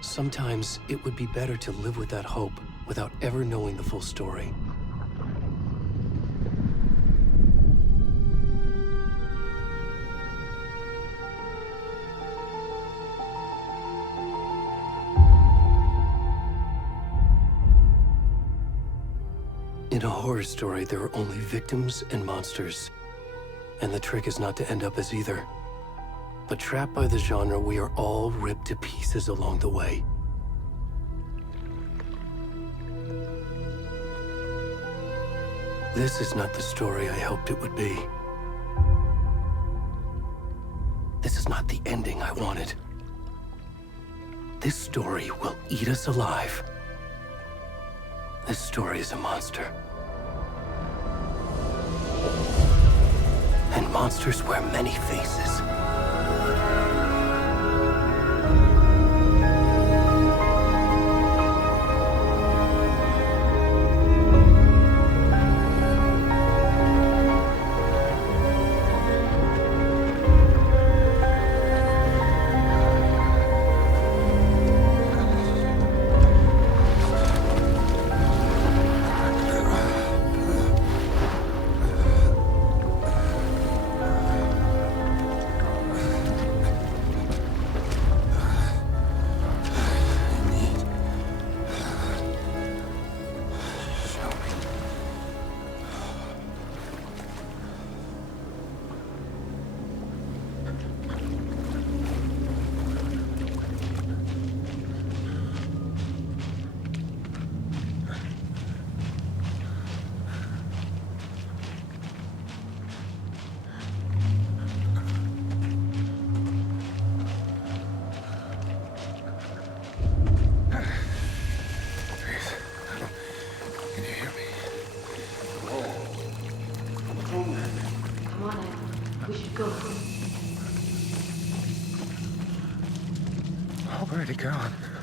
Sometimes it would be better to live with that hope without ever knowing the full story. In a horror story, there are only victims and monsters. And the trick is not to end up as either. But trapped by the genre, we are all ripped to pieces along the way. This is not the story I hoped it would be. This is not the ending I wanted. This story will eat us alive. This story is a monster. And monsters wear many faces. Where'd he go?